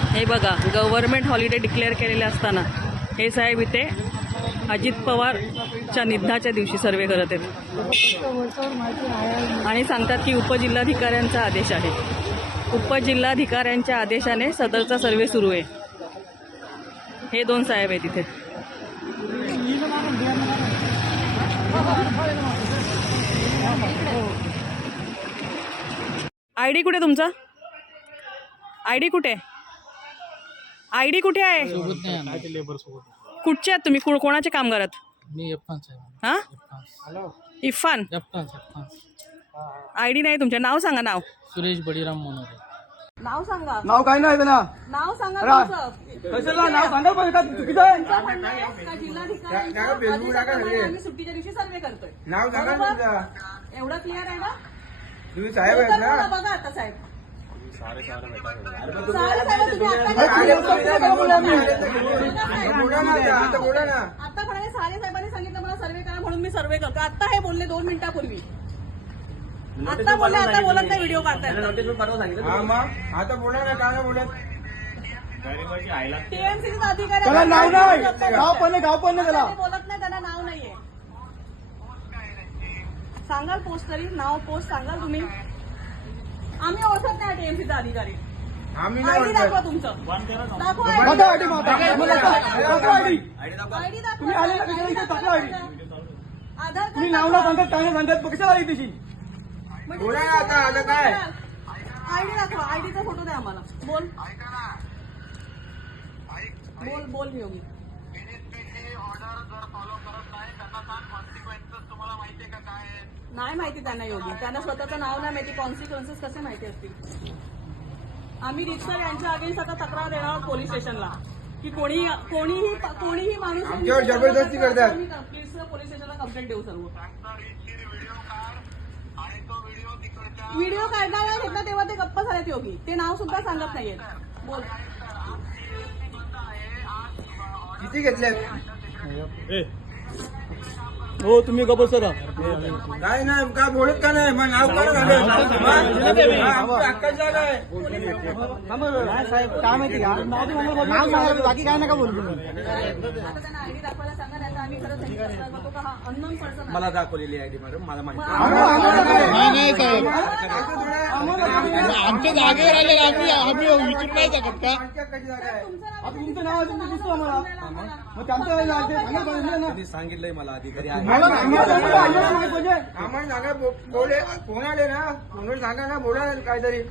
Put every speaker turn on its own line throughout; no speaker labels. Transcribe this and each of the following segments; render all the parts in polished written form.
हे बघा, government holiday declare केलेले असताना हे साहेब इथे अजित पवारच्या निधनाच्या दिवशी सर्वे करत आहेत आणि सांगतात की उपजिल्हाधिकाऱ्यांचा आदेश आहे. उपजिल्हाधिकाऱ्यांच्या आदेशाने सदरचा सर्वे सुरू आहे. हे दोन साहेब आहेत इथे. आयडी कुठे तुमचा? आयडी कुठे? आयडी कुठे आहे? कुठचे आहात तुम्ही? कोणाचे कामगार आहात?
मी इरफान साहेब.
हा, इरफान.
इरफान.
आयडी नाही तुमच्या. नाव सांगा. नाव
सुरेश बळीराम मोनोरे.
नाव सांगा.
नाव काय नाही ना.
नाव सांगा तुमचं.
कशाला नाव सांगा पण का चुकीचं आहे?
तुमचं म्हणणं आहे का जिल्हाधिकाऱ्यांच्या आदेशाप्रमाणे आम्ही सुट्टीच्या दिवशी सर्वे करतोय?
नाव सांगा
बरोबर? एवढं क्लिअर आहे ना?
तुम्ही साहेब आहेत
तर
ना.
बोला बघा आता साहेब.
सारे
साहेब तुम्ही आता
बोला ना.
आता म्हणाले सारे साहेबांनी सांगितलं मला सर्वे करा म्हणून मी सर्वे करतो. आता हे बोलले 2 मिनिटापूर्वी. आता बोलले, आता बोलत नाही. व्हिडिओ काढताय.
हा मग आता बोला ना. काय नाही बोलत.
टीएमसीचे अधिकारी
त्याला नाव नाही. गाव पण नाही त्याला.
बोलत नाही. त्यांना नाव नाहीये. सांगाल पोस्ट तरी. नाव पोस्ट सांगाल तुम्ही. आम्ही ओळखत नाही टीएमसीचा अधिकारी.
आम्ही नाही
आयडी
ओळखत.
दाखवा तुमचं. दाखवा
माझा आयडी माझा आयडी
आयडी दाखवा.
तुम्ही आले ना कशाला इथे टाकला आयडी?
आधार कार्ड
तुम्ही नाव ना सांगत काय नाही सांगत मग कशाला आली तशी?
बोला ना आता. आता काय
आयडी दाखवा. आयडीचा फोटो द्या आम्हाला. बोल बोल बोल योगी. नाही माहिती त्यांना योगी. त्यांना स्वतःचं नाव नाही माहिती. कॉन्सिक्वेन्सेस कसे माहिती असतील? आम्ही रितसर यांच्या अगेन्स्ट आता तक्रार देणार आहोत पोलीस स्टेशनला की कोणीही माणूस
आमच्यावर जबरदस्ती करतात.
प्लीज पोलीस स्टेशनला कंप्लेंट देऊ सर्व. व्हिडिओ काढणारा घेतला तेव्हा ते गप्प झालेत योगी. ते नाव सुद्धा सांगत नाहीयेत. बोल.
किती घेतलेत?
हो तुम्ही गप्प बसा.
काय नाही काय बोलत का नाही. मग नाव काढ झालं. अक्काच जागा आहे.
साहेब काय माहिती का नाव सांगा बाकी काय नका बोलू.
आता त्यांना आयडी दाखवायला सांगा. नाही तर आम्ही खरंच त्यांची तक्रार करतो का हा अननोन पर्सन आहे.
मला दाखवलेली आयडी मॅडम. मला माहिती.
नाही साहेब, आमच्या जागेवर आले आम्ही विचारू नाही शकत का?
कशी जागा आहे?
तुमचं नाव तुमचं दिसतो आम्हाला. मग त्यांचं
सांगितलंय मला अधिकारी
म्हणजे
आम्हाला सांगा. बोले फोन आले ना. म्हणून सांगा ना. बोला काहीतरी.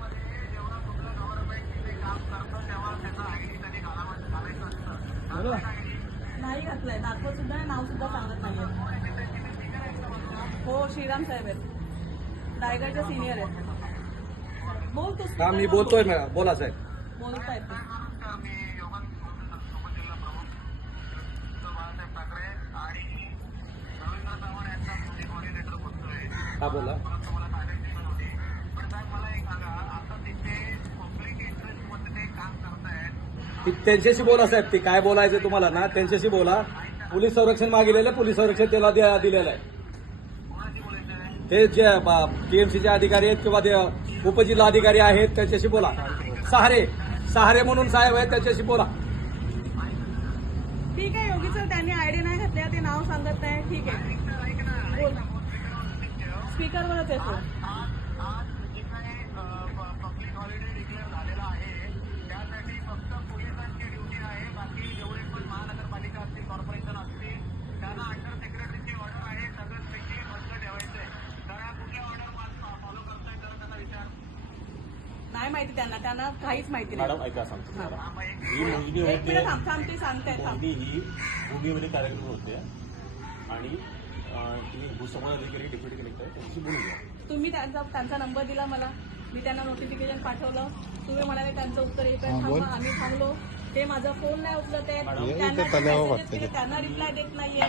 नाही घातलंय. दाखवत सुद्धा नाही. नाव सुद्धा सांगत नाहीये. हो श्रीराम साहेब आहेत. रायगडचे सिनियर आहेत. बोल तू.
मी बोलतोय मॅडम. बोला साहेब.
बोलतायत ते.
हा बोला. त्यांच्याशी बोला साहेब. ते काय बोलायचं तुम्हाला ना त्यांच्याशी बोला. पोलीस संरक्षण मागितलेलं पोलीस संरक्षण त्याला दिलेलं आहे. ते जे टीएमसीचे अधिकारी आहेत किंवा ते उपजिल्हा अधिकारी आहेत त्यांच्याशी बोला. सहारे म्हणून साहेब आहेत त्यांच्याशी बोला.
ठीक आहे योगी सर. त्यांनी आयडी नाही घातल्या. ते नाव सांगत नाही. ठीक आहे. बोल. स्पीकरवरच आहे फोन. नाही माहिती त्यांना काहीच माहिती नाही.
मॅडम ऐका सांगतो तुम्हाला. ही मुलगी होते.
एक मिनिट थांब. ते सांगतायत.
मुलगी ही भूमीमध्ये कार्यक्रम होते आणि तुम्ही भूसंवाद अधिकारी डेप्युटी कलेक्टर त्यांची बोलून घ्या.
तुम्ही त्यांचा नंबर दिला मला. मी त्यांना नोटिफिकेशन पाठवलं. तुम्ही म्हणाले त्यांचं उत्तर येत आहे. थांबा. आम्ही थांबलो. ते माझा फोन नाही उचलत आहे. त्यांना रिप्लाय देत नाहीये.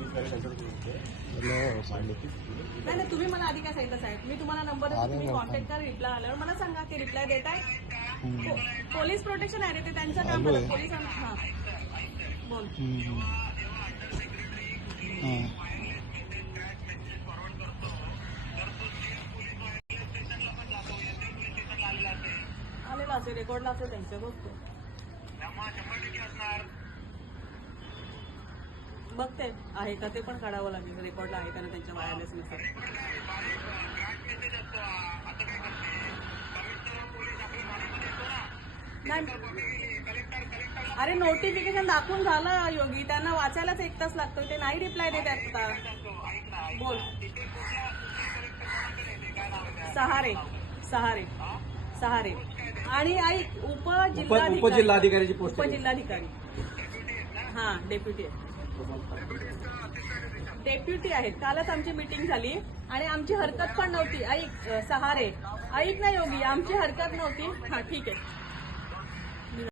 नाही तुम्ही मला आधी काय सांगितलं साहेब. मी तुम्हाला नंबर देतो. तुम्ही कॉन्टॅक्ट करा. रिप्लाय आल्यावर मला सांगा की रिप्लाय देत आहे. पोलीस प्रोटेक्शन आहे रे ते. त्यांचं काम आहे. पोलिसांना. हा बोल. आलेला असेल ते रेकॉर्डला असं त्यांचं बघतो बघते आहे का ते पण काढावं लागेल रेकॉर्डला आहे का ना त्यांच्या वायरलेस मेसेज. अरे नोटिफिकेशन दाखवून झालं योगी त्यांना वाचायलाच 1 तास लागतो ते नाही रिप्लाय देत आहेत आता. बोल सहारे सहारे सहारे आणि ऐक
उपजिल्हाधिकारीची पोस्ट आहे.
उपजिल्हाधिकारी हा डेप्युटी डेप्युटी आहेत. कालच आमची मीटिंग झाली आणि आमची हरकत पण नव्हती. ऐक सहारे ऐक ना योगी आमची हरकत नव्हती. हा ठीक आहे.